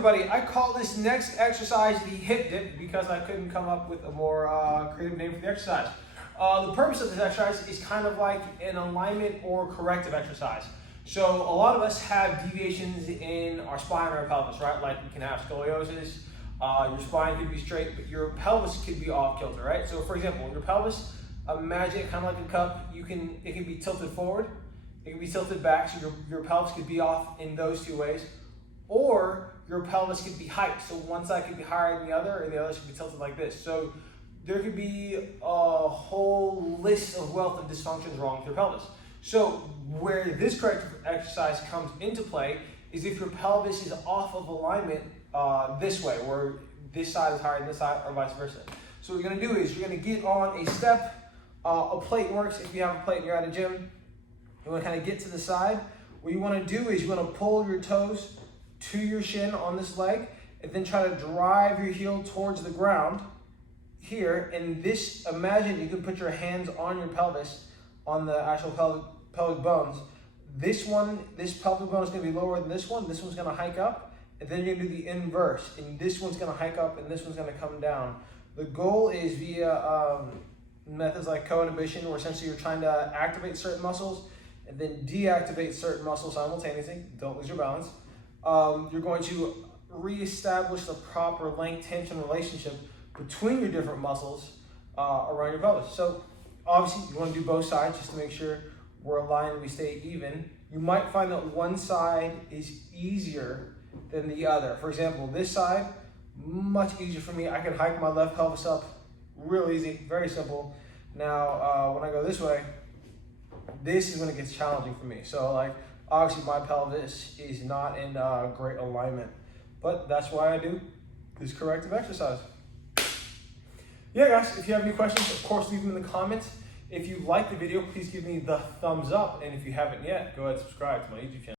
everybody, I call this next exercise the hip dip because I couldn't come up with a more creative name for the exercise. The purpose of this exercise is kind of like an alignment or corrective exercise. So a lot of us have deviations in our spine or our pelvis, right? Like we can have scoliosis, your spine could be straight, but your pelvis could be off kilter, right? So for example, your pelvis, imagine it kind of like a cup. It can be tilted forward, it can be tilted back, so your pelvis could be off in those two ways. Or your pelvis could be hiked, so one side could be higher than the other, and the other should be tilted like this. So there could be a whole list of wealth of dysfunctions wrong with your pelvis. So where this corrective exercise comes into play is if your pelvis is off of alignment this way, where this side is higher than this side, or vice versa. So what you're gonna do is you're gonna get on a step. A plate works if you have a plate and you're at a gym. You wanna kind of get to the side. What you wanna do is you wanna pull your toes to your shin on this leg, and then try to drive your heel towards the ground here. And this, imagine you can put your hands on your pelvis, on the actual pelvic bones. This pelvic bone is going to be lower than this one's going to hike up, and then you're going to do the inverse, and this one's going to hike up and this one's going to come down. The goal is via methods like co-inhibition, where essentially you're trying to activate certain muscles and then deactivate certain muscles simultaneously. Don't lose your balance. You're going to reestablish the proper length tension relationship between your different muscles around your pelvis. So obviously you want to do both sides just to make sure we're aligned and we stay even. You might find that one side is easier than the other. For example, this side, much easier for me. I can hike my left pelvis up real easy, very simple. Now when I go this way, this is when it gets challenging for me. So like, obviously my pelvis is not in great alignment, but that's why I do this corrective exercise. Yeah guys, if you have any questions, of course leave them in the comments. If you like the video, please give me the thumbs up, and if you haven't yet, go ahead and subscribe to my YouTube channel.